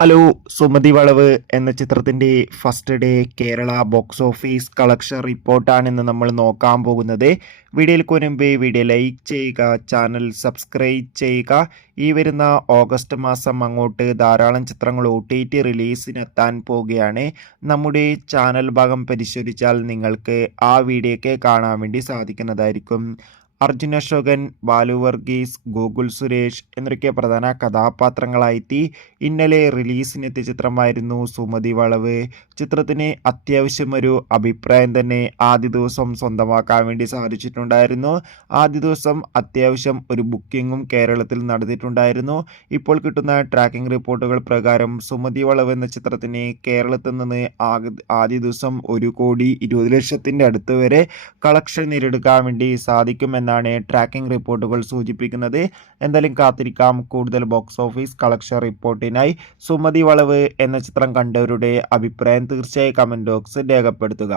Hello. Sumathi വളവ് എന്ന ചിത്രത്തിന്റെ first day Kerala box office collection റിപ്പോർട്ടാണ് ഇന്ന് നമ്മൾ നോക്കാൻ പോകുന്നത്. വീഡിയോയിൽ മുൻപേ വീഡിയോ ലൈക്ക് ചെയ്യുക, ചാനൽ സബ്സ്ക്രൈബ് ചെയ്യുക. ഈ വരുന്ന ഓഗസ്റ്റ് മാസം അങ്ങോട്ട് ധാരാളം ചിത്രങ്ങൾ OTT റിലീസിനെത്താൻ പോവുകയാണ്. നമ്മുടെ ചാനൽ ഭാഗം പരിശോധിച്ചാൽ നിങ്ങൾക്ക് ആ വീഡിയോയ്ക്ക് കാണാൻ വേണ്ടി സാധിക്കുന്നതായിരിക്കും. അർജുൻ അശോകൻ, ബാലു വർഗീസ്, ഗോകുൽ സുരേഷ് എന്നൊക്കെ പ്രധാന കഥാപാത്രങ്ങളായെത്തി ഇന്നലെ റിലീസിനെത്തിയ ചിത്രമായിരുന്നു സുമതി വളവ്. ചിത്രത്തിന് അത്യാവശ്യം ഒരു അഭിപ്രായം തന്നെ ആദ്യ ദിവസം സ്വന്തമാക്കാൻ വേണ്ടി സാധിച്ചിട്ടുണ്ടായിരുന്നു. ആദ്യ ദിവസം അത്യാവശ്യം ഒരു ബുക്കിങ്ങും കേരളത്തിൽ നടന്നിട്ടുണ്ടായിരുന്നു. ഇപ്പോൾ കിട്ടുന്ന ട്രാക്കിംഗ് റിപ്പോർട്ടുകൾ പ്രകാരം സുമതി വളവ് എന്ന ചിത്രത്തിന് കേരളത്തിൽ നിന്ന് ആദ്യ ദിവസം 1,20,00,000 അടുത്ത് വരെ കളക്ഷൻ നേടിയെടുക്കാൻ വേണ്ടി സാധിക്കുമെന്നാണ് ട്രാക്കിംഗ് റിപ്പോർട്ടുകൾ സൂചിപ്പിക്കുന്നത്. എന്തായാലും കാത്തിരിക്കാം കൂടുതൽ ബോക്സ് ഓഫീസ് കളക്ഷൻ റിപ്പോർട്ടിനായി. സുമതി വളവ് എന്ന ചിത്രം കണ്ടവരുടെ അഭിപ്രായം തീർച്ചയായും കമന്റ് ബോക്സിൽ രേഖപ്പെടുത്തുക.